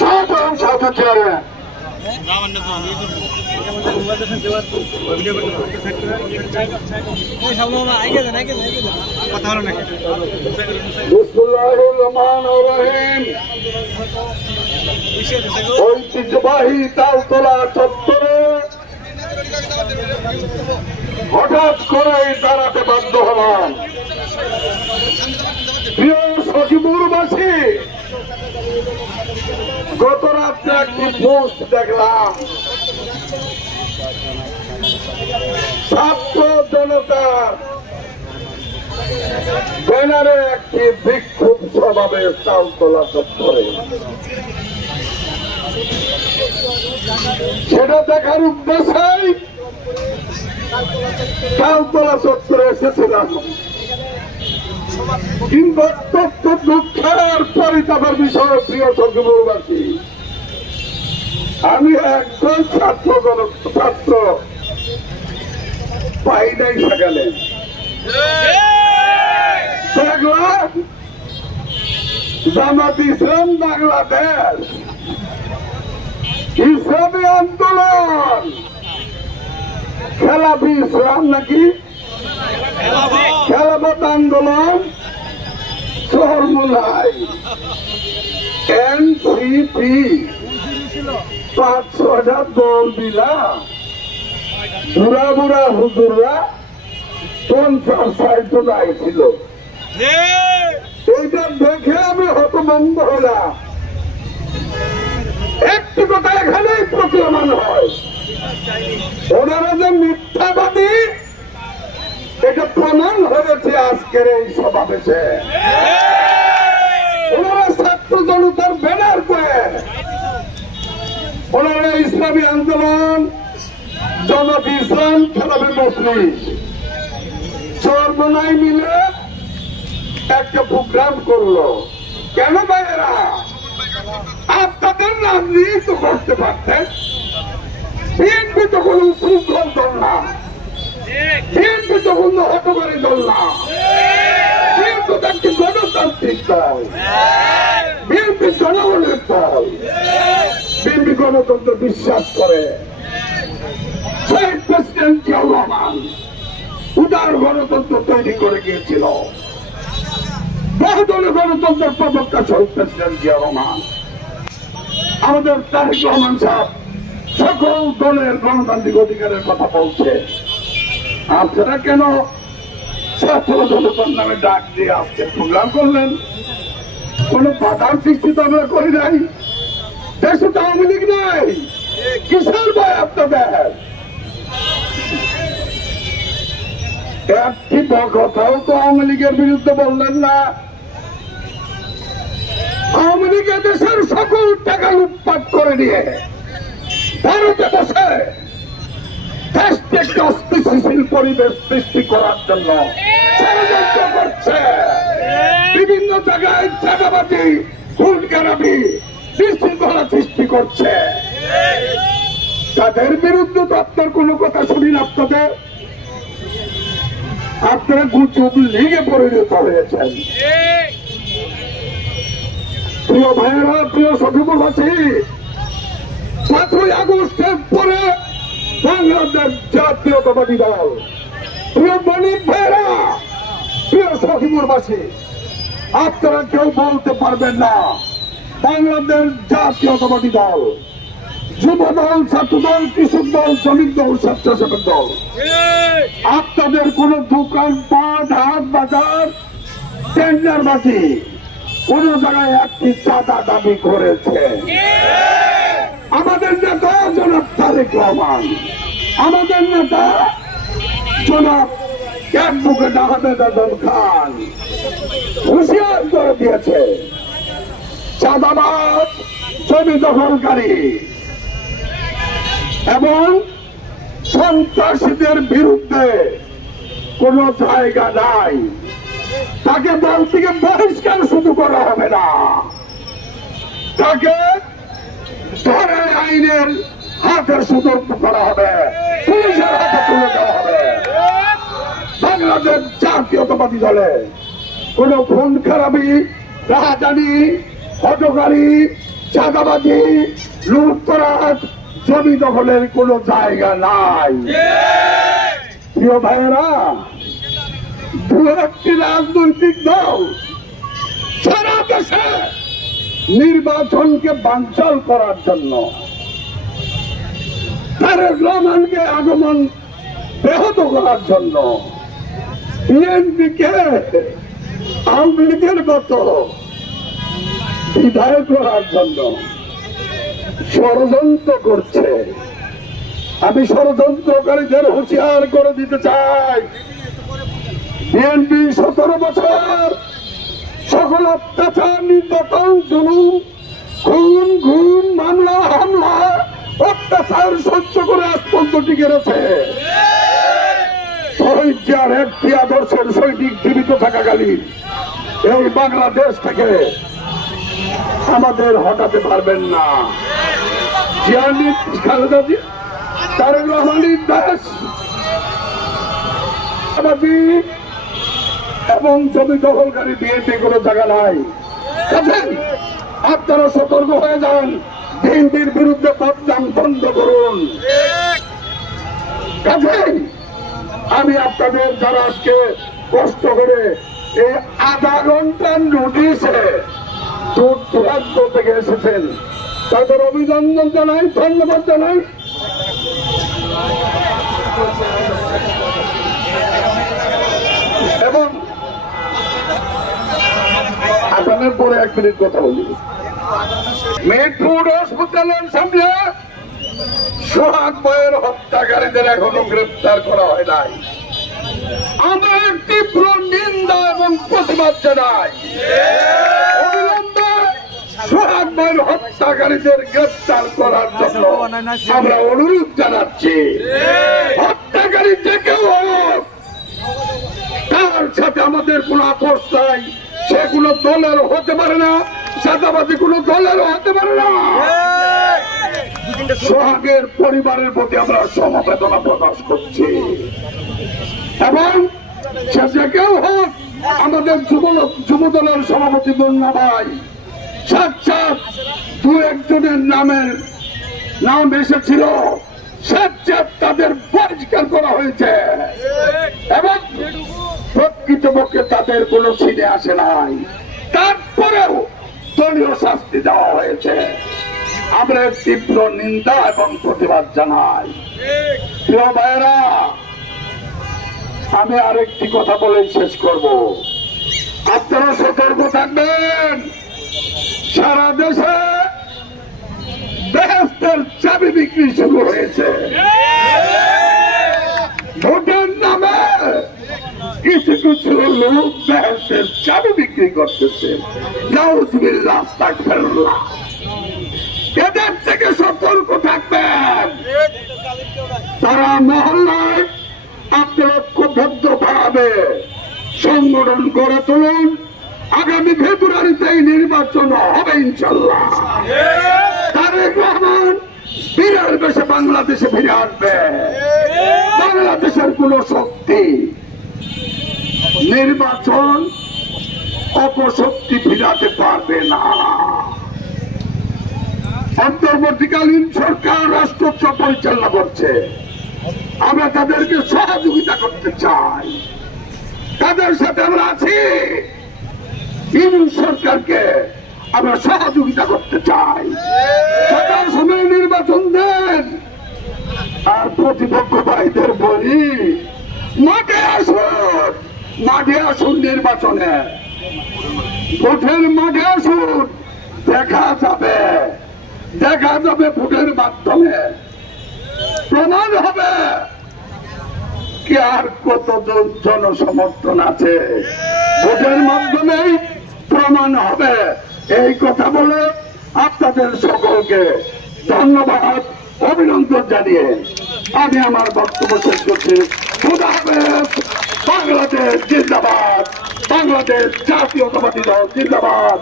সাধারণ সাথে চেয়ারম্যান ঐতিহ্যবাহী তালতলা চত্বরে হঠাৎ করে দাঁড়াতে বাধ্য হলাম। প্রিয় সখীপুরবাসী, গত রাত্রে একটি পোস্ট দেখলাম, ছাত্র জনতার ব্যানারে একটি বিক্ষোভ সমাবেশ তালতলা চত্বরে। সেটা দেখার উদ্দেশ্যেই তালতলা চত্বরে এসেছিলাম, কিন্তু অত্যন্ত দুঃখের পরিতাপের বিষয় প্রিয় সখীপুরবাসী, আমি একজন ছাত্র পাই নাই সেখানে। দেখলাম জামাত ইসলাম বাংলাদেশ, ইসলামী আন্দোলন, খেলাফি ইসলাম নাকি খেলাফত আন্দোলন, চরমুনাই, এনসিপি, 5-6টা দল মিলা বুড়া বুড়া হুজুররা 50-60 জন আইছিল। এইটা দেখে আমি হতভম্ব হলাম। একটি কথা এখানেই প্রতীয়মান হয়, ওনারা যে মিথ্যাবাদী এটা প্রমাণ হয়েছে আজকের এই সমাবেশে। ওনারা ছাত্র জনতার ব্যানার করে ওনারা ইসলামী আন্দোলন, জামাত ইসলাম, খেলাফি মুসলিম, চরমোনাই মিলে একটা প্রোগ্রাম করলো। কেন ভাইয়েরা? আপনাদের নাম নিয়ে তো করতে পারতেন। বিএনপি তো কোন শৃঙ্খল দল না, বিএনপি তো কোন হটকারী দল না, বিএনপি তো একটি গণতান্ত্রিক দল, বিএনপি জনগণের দল, বিএনপি গণতন্ত্র বিশ্বাস করে। শহীদ প্রেসিডেন্ট জিয়াউর রহমান উদার গণতন্ত্র তৈরি করে গিয়েছিল। বহুদলীয় গণতন্ত্রের প্রবক্তা শহীদ প্রেসিডেন্ট জিয়াউর রহমান। আমাদের তারেক রহমান সাহেব সকল দলের গণতান্ত্রিক অধিকারের কথা বলছে। আপনারা কেন ছাত্র জনতার নামে ডাক দিয়ে আজকে প্রোগ্রাম করলেন? কোন বাধার সৃষ্টি তো আমরা করি নাই। দেশে তো আওয়ামী লীগ নাই, কিসের ভয় আপনাদের? একটি কথাও তো আওয়ামী লীগের বিরুদ্ধে বললেন না। আওয়ামী লীগ দেশের সকল টাকা লুটপাট করে নিয়ে ভারতে বসে দেশকে একটা অস্থিতিশীল পরিবেশ সৃষ্টি করার জন্য ষড়যন্ত্র করছে। বিভিন্ন জায়গায় চাঁদাবাজি, খুন খারাপি, বিশৃঙ্খলা সৃষ্টি করছে। তাদের বিরুদ্ধে তো আপনার কোনো কথা শুনি না। আপনারা গুজব লিগে পরিণত হয়েছেন। প্রিয় ভাইয়েরা, প্রিয় সখীপুরবাসী, 5ই আগস্টের পরে বাংলাদেশ জাতীয়তাবাদী দল, প্রিয় বণিক ভাইয়েরা, প্রিয় সখীপুরবাসী, আপনারা কেউ বলতে পারবেন না বাংলাদেশ জাতীয়তাবাদী দল, যুব দল, ছাত্র দল, কৃষক দল, শ্রমিক দল, স্বেচ্ছাসেবক দল আপনাদের কোন দোকান পাট, হাট বাজার, টেন্ডারবাজি কোন জায়গায় একটি চাঁদা দাবি করেছে? আমাদের নেতা জনাব তারেক রহমান, আমাদের নেতা জনাব অ্যাডভোকেট আহমেদ আজম খান হুঁশিয়ার করে দিয়েছে, চাঁদাবাজ, জমি দখলকারী এবং সন্ত্রাসীদের বিরুদ্ধে কোন জায়গা নাই। তাকে দল থেকে বহিষ্কার শুধু করা হবে না, তাকে ধরে আইনের হাতে সুদর্প করা হবে, পুলিশের হাতে তুলে দেওয়া হবে। বাংলাদেশ জাতীয়তাবাদী দলে কোন খুন খারাপি, রাহাজানি, হটকারী, চাঁদাবাজি, লুটতরাজ, জমি দখলের কোন জায়গা নাই। প্রিয় ভাইয়েরা, দু একটি রাজনৈতিক দল সারা দেশে নির্বাচনকে বানচাল করার জন্য, তারেক রহমানকে আগমন ব্যাহত করার জন্য, বিএনপিকে আওয়ামী লীগের মতো বিদায় করার জন্য ষড়যন্ত্র করছে। আমি ষড়যন্ত্রকারীদের হুঁশিয়ার করে দিতে চাই, বিএনপি 17 বছর সকল অত্যাচার, নির্যাতন, জুলুম, খুন, ঘুম, মামলা, হামলা, অত্যাচার সহ্য করে আজ পর্যন্ত টিকে রয়েছে। শহীদ জিয়ার একটি আদর্শের সৈনিক জীবিত থাকাকালীন এই বাংলাদেশ থেকে আমাদের হটাতে পারবেন না। জিয়ার খালেদা জিয়া, তারেক রহমানের দেশ এবং জমি দখলকারী বিএনপি কোনো জায়গা নাই। কাজেই আপনারা সতর্ক হয়ে যান, বিএনপির বিরুদ্ধে বদনাম বন্ধ করুন। কাজেই আমি আপনাদের যারা আজকে কষ্ট করে এই আধা ঘন্টার নোটিশে দূর দূরান্ত থেকে এসেছেন, তাদের অভিনন্দন জানাই, ধন্যবাদ জানাই। এবং আসামের পরে 1 মিনিট কথা বলি। মিরপুর হাসপাতালের সামনে সোহাগ ভাইয়ের হত্যাকারীদের এখনো গ্রেফতার করা হয় নাই। আমরা তীব্র নিন্দা এবং প্রতিবাদ জানাই। অবিলম্বে সোহাগ ভাইয়ের হত্যাকারীদের গ্রেফতার করার জন্য আমরা অনুরোধ জানাচ্ছি। হত্যাকারী যে কেউ হোক, তার সাথে আমাদের কোন আপোষ নাই। সে কোনো দলের হতে পারে না, চাঁদাবাজি কোনো দলের হতে পারে না। সোহাগের পরিবারের প্রতি আমরা সমবেদনা প্রকাশ করছি এবং সে যে কেউ হোক, আমাদের যুব দলের সভাপতি মুন্না ভাই, সাক্ষাৎ 2-1 জনের নাম এসেছিল, সাক্ষাৎ তাদের বহিষ্কার করা হয়েছে এবং প্রকৃতপক্ষে তাদের কোনো ছিনে আসে নাই। তারপরেও দলীয় শাস্তি দেওয়া হয়েছে। আমরা তীব্র নিন্দা এবং প্রতিবাদ জানাই। প্রিয় ভাইয়েরা, আমি আরেকটি কথা বলে শেষ করব। আপনারা সতর্ক থাকবেন। সারা দেশে বেহেশতের চাবি বিক্রি শুরু হয়েছে। ভোটের নামে কিছু কিছু লোক বেহেশতের চাবি বিক্রি করতেছে। নাউজুবিল্লাহ, আস্তাগফিরুল্লাহ। এদের থেকে সতর্ক থাকবেন। তারা মহল্লায় আপনারা ঐক্যবদ্ধভাবে সংগঠন গড়ে তুলুন। আগামী ফেব্রুয়ারিতে নির্বাচন হবে ইনশাল্লাহ। তারেক রহমান বীরের বেশে বাংলাদেশে ফিরে আসবে। বাংলাদেশের কোন শক্তি নির্বাচন অপশক্তি ফিরাতে পারবে না। অন্তর্বর্তীকালীন সরকার রাষ্ট্র পরিচালনা করছে। আমরা তাদেরকে সহযোগিতা করতে চাই, তাদের সাথে আমরা আছি। ইউনিয়ন সরকারকে আমরা সহযোগিতা করতে চাই। সরকার সময় নির্বাচন দেন। আর প্রতিপক্ষ ভাইদের বলি, মাঠে আসুন, মাঠে আসুন, নির্বাচনে ভোটের মাঠে আসুন। দেখা যাবে ভোটের মাধ্যমে প্রমাণ হবে কি আর কতজন জনসমর্থন আছে। ভোটের মাধ্যমেই প্রমাণ হবে। এই কথা বলে আপনাদের সকলকে ধন্যবাদ, অভিনন্দন জানিয়ে আমি আমার বক্তব্য শেষ করছি। খোদা হাফেজ। বাংলাদেশ জিন্দাবাদ। বাংলাদেশ জাতীয়তাবাদী দল জিন্দাবাদ।